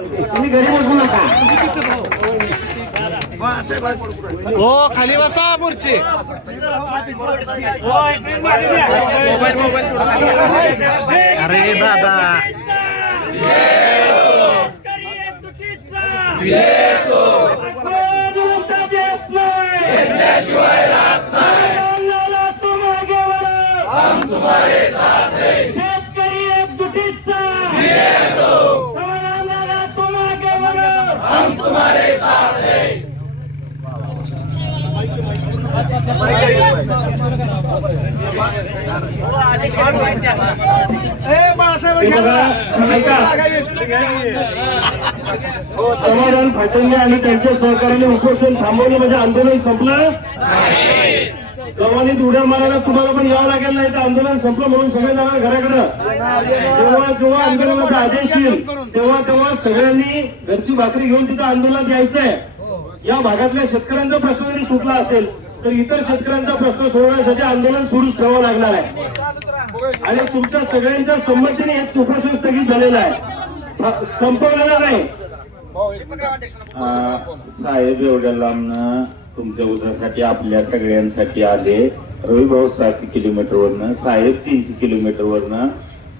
तुम्ही घरी बसू नका. हो खाली बसा पुढची. अरे दादा हम तुम्हारे साथ हैं. शेतकरी एकजुटीचा समाधानाला तुम आगे बढ़ो. हम तुम्हारे साथ हैं. समाधान फाटले आणि त्यांच्या सहकार्याने उपोषण थांबवलं म्हणजे आंदोलन संपलं. गव्हाणीत उड्या मारायला तुम्हाला पण यावं लागेल, नाही तर आंदोलन संपलं म्हणून सगळे जाणार घराकडं. जेव्हा जेव्हा आंदोलनाचा आदेश येईल तेव्हा तेव्हा सगळ्यांनी घरची भाकरी घेऊन तिथं आंदोलनात यायचंय. या भागातल्या शेतकऱ्यांचा प्रश्न जरी सुटला असेल तर इतर शेतकऱ्यांचा प्रश्न सोडवण्यासाठी आंदोलन सुरूच ठेवावं लागणार आहे. आणि तुमच्या सगळ्यांच्या संमतीने हे उपोषण स्थगित झालेलं आहे, संपवलेलं नाही. साहेब एवढ्या लांबनं तुमच्या उद्यासाठी आपल्या सगळ्यांसाठी आले. रविभाऊ 600 किलोमीटरवरनं, साहेब 300 किलोमीटरवरनं.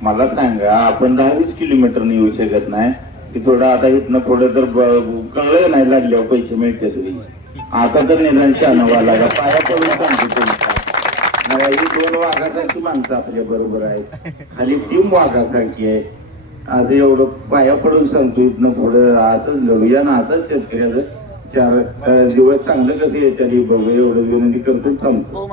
मला सांगा आपण 10-20 किलोमीटर येऊ शकत नाही की थोडं आता इथनं पुढे तर कळलं नाही लागल्यावर पैसे मिळते तुम्ही. आता तर निदान शानवा लागा पाया पडून सांगतो तुमचा. मला ही 2 वाघासारखी माणसं आपल्या बरोबर आहेत, खाली टीम वाघासारखी आहे. आज एवढं पाया पडून सांगतो इथनं पुढे असंच लढूया ना, असंच शेतकऱ्याचं 4 दिवस चांगलं कसं येते बघू एवढं विनंती करतो थांबतो.